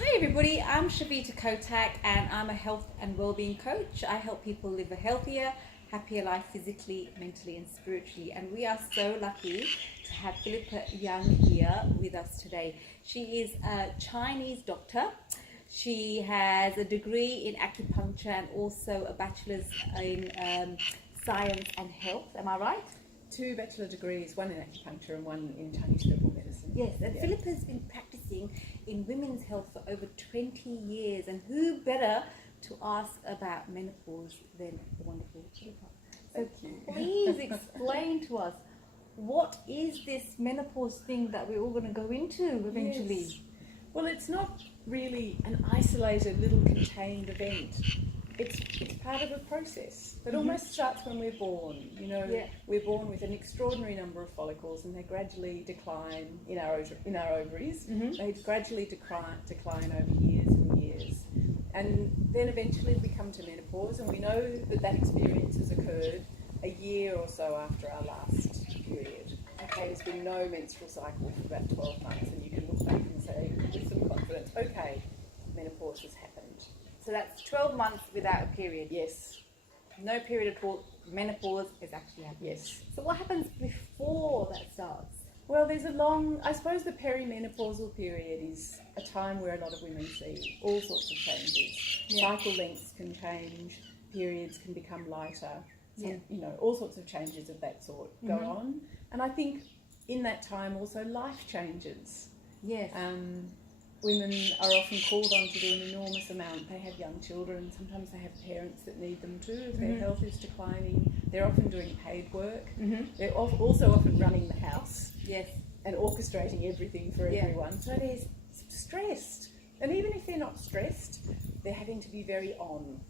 Hi everybody, I'm Shavita Kotak and I'm a health and wellbeing coach. I help people live a healthier, happier life physically, mentally and spiritually, and we are so lucky to have Phillippa Youngs here with us today. She is a Chinese doctor. She has a degree in acupuncture and also a bachelor's in science and health, am I right? 2 bachelor degrees, one in acupuncture and one in Chinese Herbal Medicine. Yes, and Philippa has been practicing in women's health for over 20 years, and who better to ask about menopause than the wonderful Philippa? Thank you. Please explain to us, what is this menopause thing that we're all going to go into eventually? Yes. Well, it's not really an isolated little contained event. It's part of a process that almost starts when we're born. We're born with an extraordinary number of follicles, and they gradually decline in our ovaries. They gradually decline over years and years, and then eventually we come to menopause, and we know that experience has occurred a year or so after our last period. Okay, there's been no menstrual cycle for about 12 months, and you can look back and say with some confidence, okay, menopause has happened. So that's 12 months without a period. Yes. No period at all. Menopause is actually happening. Yes. So what happens before that starts? Well, there's I suppose the perimenopausal period is a time where a lot of women see all sorts of changes. Yeah. Cycle lengths can change, periods can become lighter, all sorts of changes of that sort go on. And I think in that time also life changes. Yes. Women are often called on to do an enormous amount. They have young children, sometimes they have parents that need them too if their health is declining. They're often doing paid work. They're also often running the house. Yes. And orchestrating everything for everyone. So they're stressed. And even if they're not stressed, they're having to be very on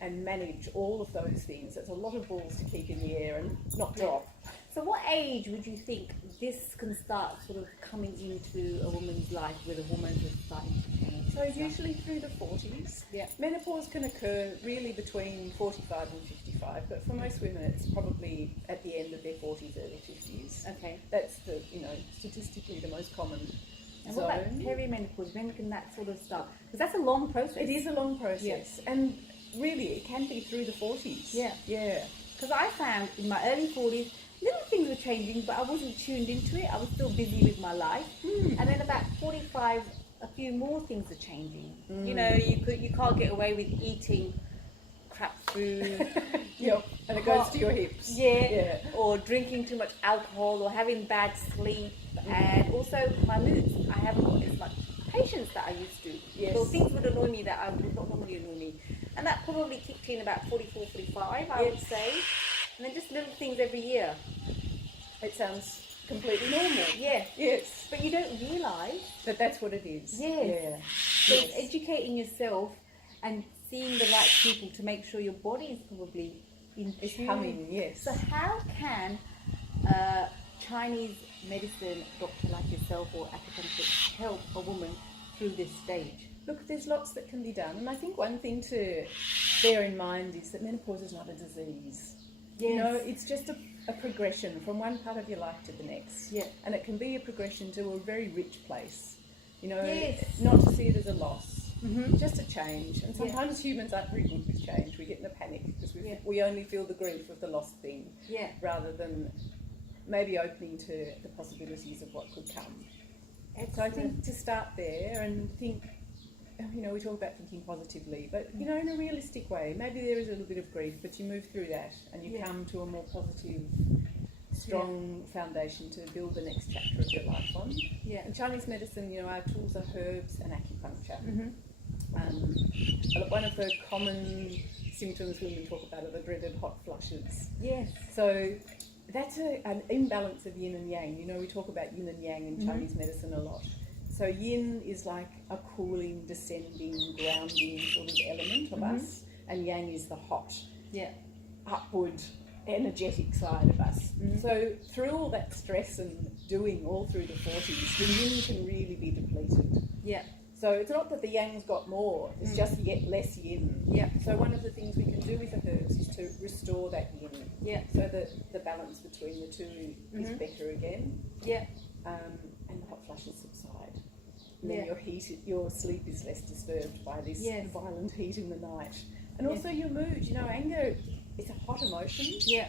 and manage all of those things. It's a lot of balls to keep in the air and not drop. So what age would you think this can start sort of coming into a woman's life, where the hormones are starting to change? So usually through the 40s. Yeah. Menopause can occur really between 45 and 55, but for most women it's probably at the end of their 40s, early 50s. Okay. That's the, statistically the most common And zone. what about perimenopause? When can that sort of start? Because that's a long process. It is a long process, and really it can be through the 40s. Yeah. Yeah. Because I found in my early 40s, little things were changing, but I wasn't tuned into it. I was still busy with my life. And then about 45, a few more things are changing. You can't get away with eating crap food. And it goes to your hips. Yeah. Or drinking too much alcohol, or having bad sleep, and also my moods. I haven't got as much patience that I used to. Yes. So things would annoy me that I would not normally annoy me. And that probably kicked in about 44, 45, I would say. And then just little things every year. It sounds completely normal. Yeah. Yes. But you don't realise But that's what it is. Yes. Yeah. So it's educating yourself and seeing the right people to make sure your body is probably in It's tune. coming, yes. So how can a Chinese medicine doctor like yourself or acupuncturist help a woman through this stage? Look, there's lots that can be done, and I think one thing to bear in mind is that menopause is not a disease. Yes. It's just a progression from one part of your life to the next. Yeah. And it can be a progression to a very rich place. Yes. Not to see it as a loss, just a change. And sometimes humans aren't very good with change. We get in a panic because we only feel the grief of the lost thing, rather than maybe opening to the possibilities of what could come. And so I think to start there and think, we talk about thinking positively, but in a realistic way. Maybe there is a little bit of grief, but you move through that and you come to a more positive, strong foundation to build the next chapter of your life on. Yeah. In Chinese medicine, our tools are herbs and acupuncture. One of the common symptoms women talk about are the dreaded hot flushes. Yes. So that's an imbalance of yin and yang. We talk about yin and yang in Chinese medicine a lot. So yin is like a cooling, descending, grounding sort of element of us, and yang is the hot, upward, energetic side of us. So through all that stress and doing all through the 40s, the yin can really be depleted. Yeah. So it's not that the yang's got more, it's just yet less yin. Yeah. So one of the things we can do with the herbs is to restore that yin. Yeah. So that the balance between the two is better again. Yeah. And the hot flushes subside. and then Yeah. your sleep is less disturbed by this Yes. violent heat in the night. And Yes. also your mood, anger is a hot emotion. Yeah.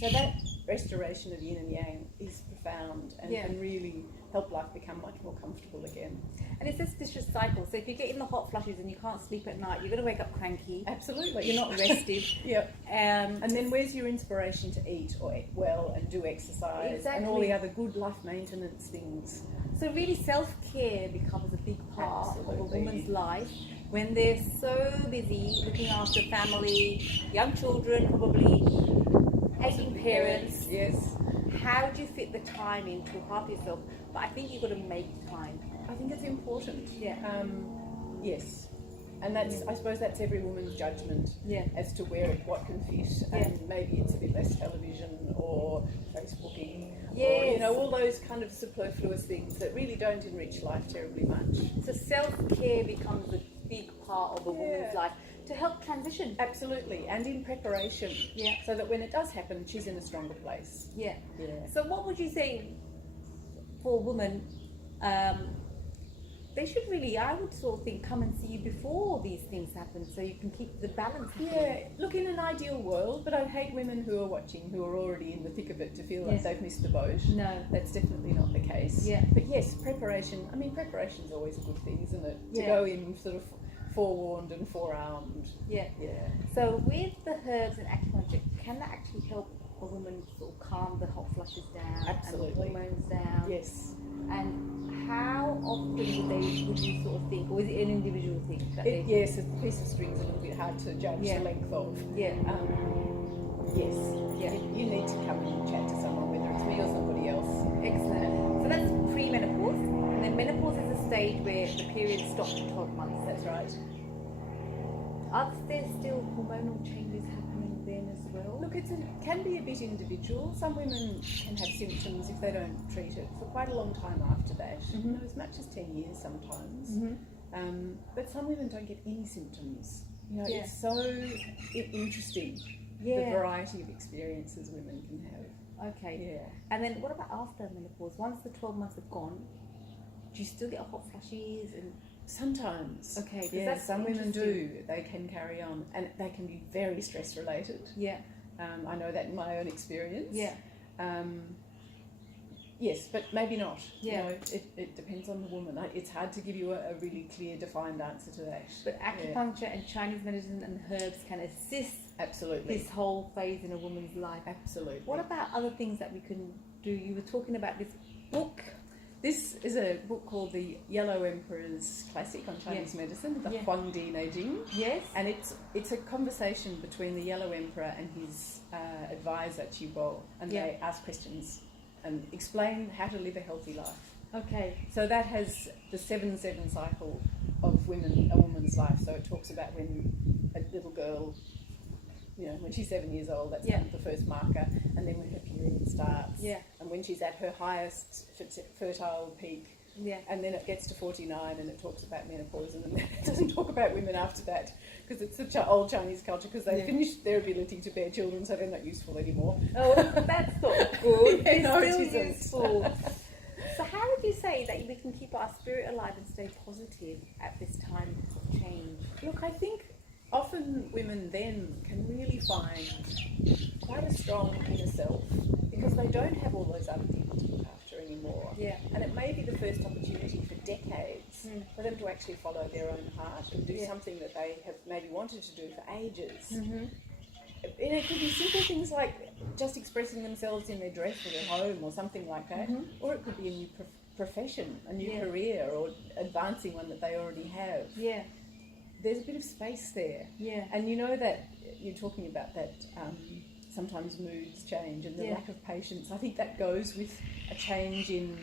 So that restoration of yin and yang is profound and Yeah. can really help life become much more comfortable again. And it's this vicious cycle. So if you get in the hot flushes and you can't sleep at night, you're going to wake up cranky. Absolutely. You're not rested. Yep. And And then where's your inspiration to eat or eat well and do exercise and all the Exactly. other good life maintenance things? so really self-care becomes a big part of a Absolutely. woman's life when they're so busy looking after family, young children, probably aging parents. Yes. How do you fit the time in to look after yourself? But I think you've got to make time. I think it's important. Yeah. Yes. And that's, I suppose that's every woman's judgment Yeah. as to what can fit, and maybe it's a bit less television or Facebooking, Yes. or all those kind of superfluous things that really don't enrich life terribly much. So self-care becomes a big part of a woman's life to help transition. Absolutely, and in preparation, Yeah. so that when it does happen, she's in a stronger place. Yeah. Yeah. So what would you say for a woman? They should really, I would sort of think, come and see you before these things happen, so you can keep the balance happening. Yeah, look, in an ideal world, but I'd hate women who are watching, who are already in the thick of it, to feel like Yes. they've missed the boat. No. That's definitely not the case. Yeah. But yes, preparation's always a good thing, isn't it? To Yeah. go in sort of forewarned and forearmed. Yeah. Yeah. So with the herbs and acupuncture, can that actually help a woman sort of calm the hot flushes down Absolutely. and the hormones down? Yes. And how often would you sort of think, or is it an individual thing that they Yes, a piece of string's a little bit hard to judge Yeah. the length of. Yeah. Yes. Yeah. You need to come and chat to someone, whether it's me or somebody else. Excellent. So that's pre-menopause, and then menopause is a stage where the period stops at 12 months. That's right. Are there still hormonal changes happening then as well? Look, it can be a bit individual. Some women can have symptoms if they don't treat it for quite a long time after that, as much as 10 years sometimes. But some women don't get any symptoms. Yeah. It's so interesting, the variety of experiences women can have. Okay. Yeah. And then what about after menopause? Once the 12 months have gone, do you still get hot flushes? And Sometimes. Okay, 'cause Yeah, that's some women interesting. do. They can carry on, and they can be very stress related. yeah, I know that in my own experience. yeah, Yes, but maybe not. Yeah. It depends on the woman. It's hard to give you a really clear, defined answer to that. but acupuncture and Chinese medicine and herbs can assist Absolutely. this whole phase in a woman's life. Absolutely. What about other things that we can do? You were talking about this book. This is a book called The Yellow Emperor's Classic on Chinese Medicine, the Yeah. Huang Di Neijing. Yes. And it's a conversation between the Yellow Emperor and his advisor, Qi Bo, and Yeah. they ask questions and explain how to live a healthy life. Okay. So that has the 7-7 cycle of a woman's life. So it talks about when a little girl, when she's 7 years old, that's kind of the first marker, and then when her period starts, Yeah. and when she's at her highest fertile peak, Yeah. and then it gets to 49 and it talks about menopause, and then it doesn't talk about women after that, because it's such an old Chinese culture, because they finished their ability to bear children, so they're not useful anymore. Oh, that's not good. Yeah, It's no, it still isn't. useful. So how would you say that we can keep our spirit alive and stay positive at this time of change? Look, I think often women then can really find quite a strong inner self, because they don't have all those other people to look after anymore. Yeah. And it may be the first opportunity for decades for them to actually follow their own heart and do something that they have maybe wanted to do for ages. And it could be simple things like just expressing themselves in their dress or their home or something like that, or it could be a new profession, a new career, or advancing one that they already have. Yeah. There's a bit of space there. Yeah. And you know that you're talking about that sometimes moods change and the lack of patience. I think that goes with a change in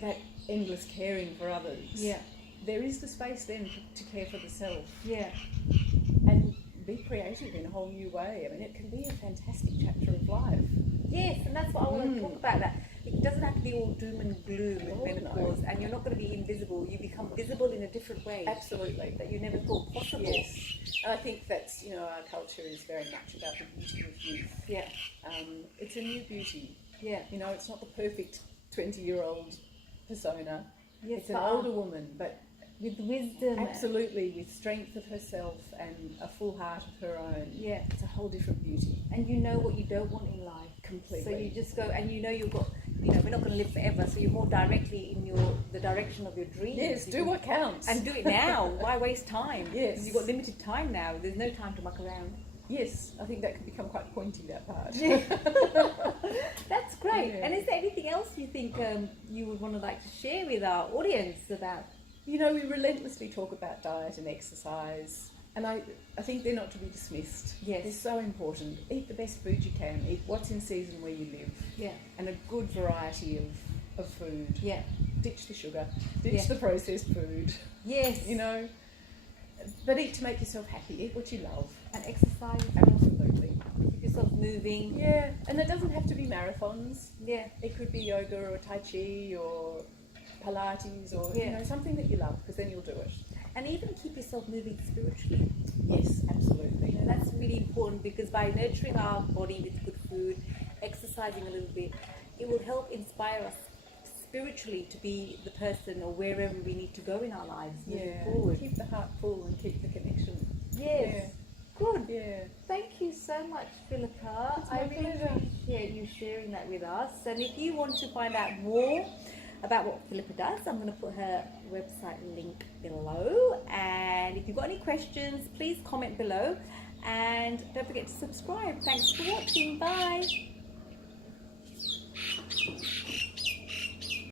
that endless caring for others. Yeah. There is the space then to care for the self Yeah. and be creative in a whole new way. I mean, it can be a fantastic chapter of life. Yes, and that's what I want to talk about. That it doesn't have to be all doom and gloom with Oh, menopause, no. and you're not going to be invisible. You become visible in a different way. Absolutely. That you never thought possible. Yes. And I think that's, our culture is very much about the beauty of youth. Yeah. It's a new beauty. Yeah. It's not the perfect 20-year-old persona. Yes, It's an older woman, but with wisdom. absolutely with strength of herself and a full heart of her own. Yeah. It's a whole different beauty. And you know what you don't want in life. Completely. So you just go, and you know you've got, you know, we're not going to live forever, so you're more directly in the direction of your dreams. Yes, do what counts. And do it now. Why waste time? Yes. Because you've got limited time now. There's no time to muck around. Yes, I think that can become quite pointy, that part. Yeah. That's great. Yeah. And is there anything else you think you would want to like to share with our audience about? You know, we relentlessly talk about diet and exercise, and I think they're not to be dismissed. Yes. They're so important. Eat the best food you can, eat what's in season where you live, Yeah. and a good variety of food. Yeah. Ditch the sugar, ditch Yeah. the processed food, Yes. you know. But eat to make yourself happy, eat what you love. And exercise. Absolutely. Keep yourself moving. Yeah, and it doesn't have to be marathons. Yeah. It could be yoga or Tai Chi or Pilates or you Yeah. know, something that you love, because then you'll do it. And even keep yourself moving spiritually. Yes, absolutely. You know, that's really important, because by nurturing our body with good food, exercising a little bit, it will help inspire us spiritually to be the person or wherever we need to go in our lives moving forward. Keep the heart full and keep the connection. Yes. Good. Yeah. Thank you so much, Philippa. It's my I really pleasure. appreciate you sharing that with us. And if you want to find out more about what Philippa does, I'm going to put her website link below. And if you've got any questions, please comment below. And don't forget to subscribe. Thanks for watching. Bye.